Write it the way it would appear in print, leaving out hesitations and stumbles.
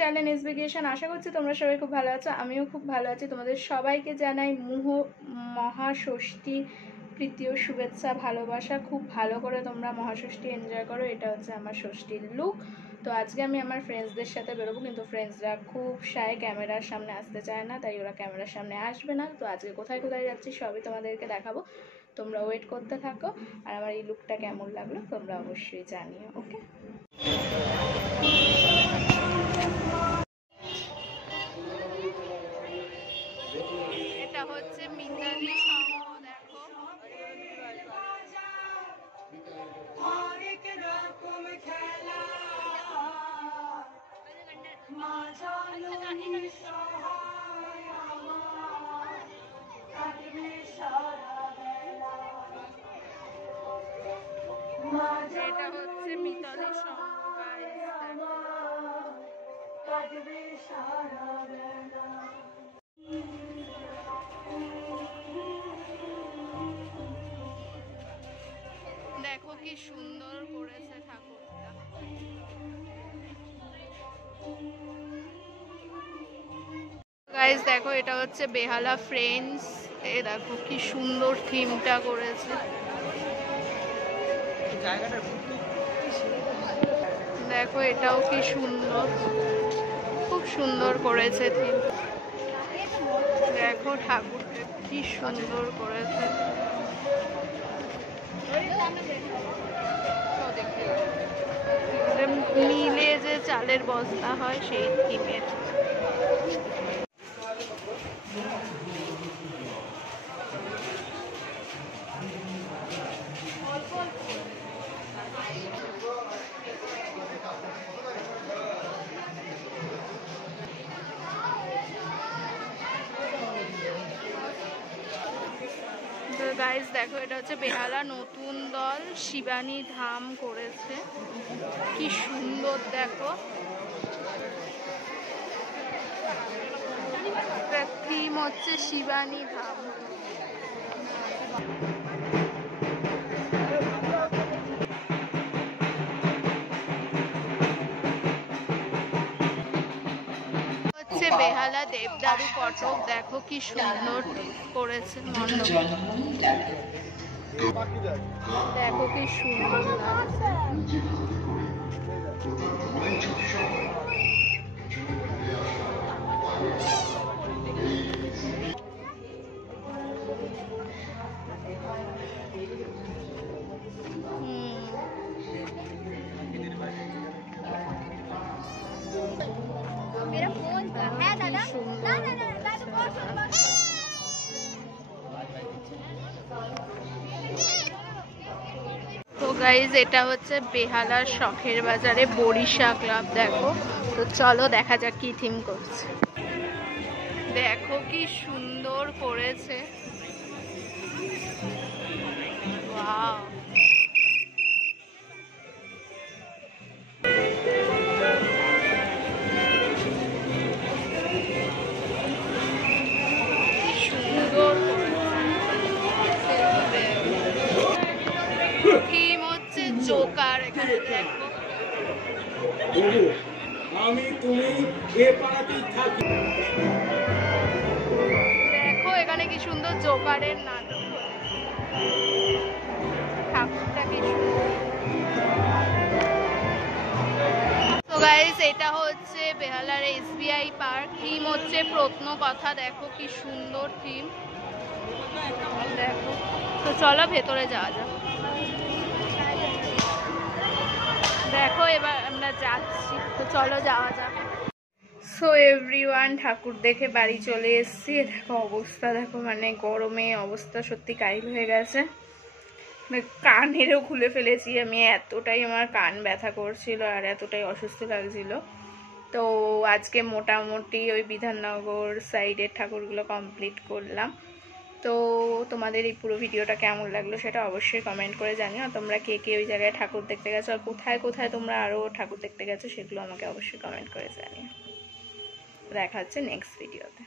Channel navigation. আশা করছি তোমরা সবাই খুব ভালো আছো, আমিও খুব ভালো আছি। তোমাদের সবাইকে জানাই মহাষষ্ঠী প্রীতীয় শুভেচ্ছা, ভালোবাসা। খুব ভালো করে তোমরা মহাষষ্ঠী এনজয় করো। এটা হচ্ছে আমার ষষ্ঠীর লুক। তো আজকে আমি আমার ফ্রেন্ডসদের সাথে বেরোবো, কিন্তু ফ্রেন্ডসরা খুব শায়, ক্যামেরার সামনে আসতে চায় না, তাই ওরা ক্যামেরার সামনে আসবে না। তো আজকে কোথায় কোথায় যাচ্ছি সবই তোমাদেরকে দেখাবো, তোমরা ওয়েট করতে থাকো। আর আমার এই লুকটা কেমন লাগলো তোমরা অবশ্যই জানিও। ওকে, এটা হচ্ছে মিতালি সংঘ। দেখো এটা হচ্ছে মিতালি সংঘ। দেখো কি সুন্দর করেছে ঠাকুরটা। গাইস দেখো, এটা হচ্ছে বেহালা ফ্রেন্ডস। এ দেখো কি সুন্দর থিমটা করেছে। দেখো এটাও কি সুন্দর, খুব সুন্দর করেছে থিম। দেখো ঠাকুরটা কি সুন্দর করেছে। মিলে যে চালের বস্তা হয় সেই থিমের। গাইস দেখো, এটা হচ্ছে বেহালা নতুন দল শিবানী ধাম করেছে। কি সুন্দর দেখো, থিম হচ্ছে শিবানী ধাম। হচ্ছে বেহালা দেবদারু কটক। দেখো কি সুন্দর করেছে মণ্ডপ। দেখো কি সুন্দর লাগছে। তো গাইজ এটা হচ্ছে বেহালার শখের বাজারে বরিশা ক্লাব। দেখো, তো চলো দেখা যাক কি থিম করছে। দেখো কি সুন্দর করেছে। ওয়াও, থিম হচ্ছে জোকার। এখানে দেখো আমি তুমি এ পাড়াতেই থাকি। দেখো এখানে কি সুন্দর জোকারের নাটক। ঠাকুরটা কি সুন্দর। তো গাইস এটা হচ্ছে বেহালার SBI পার্ক। থিম হচ্ছে প্রত্ন কথা। দেখো কি সুন্দর থিম। দেখো, তো চলো ভেতরে যাওয়া যাক। দেখো এবার আমরা যাচ্ছি, তো চলো যাওয়া যাক। সো এভরিওয়ান, ঠাকুর দেখে বাড়ি চলে এসেছি। দেখো অবস্থা, দেখো মানে গরমে অবস্থা সত্যি কাহিল হয়ে গেছে। কানেরও খুলে ফেলেছি আমি, এতটাই আমার কান ব্যথা করছিল আর এতটাই অসুস্থ লাগছিল। তো আজকে মোটামুটি ওই বিধাননগর সাইডের ঠাকুরগুলো কমপ্লিট করলাম। তো তোমাদের এই পুরো ভিডিওটা কেমন লাগলো সেটা অবশ্যই কমেন্ট করে জানিও। তোমরা কে কে ওই জায়গায় ঠাকুর দেখতে গেছো আর কোথায় কোথায় তোমরা আরও ঠাকুর দেখতে গেছো সেগুলো আমাকে অবশ্যই কমেন্ট করে জানিও। দেখা হচ্ছে নেক্সট ভিডিওতে।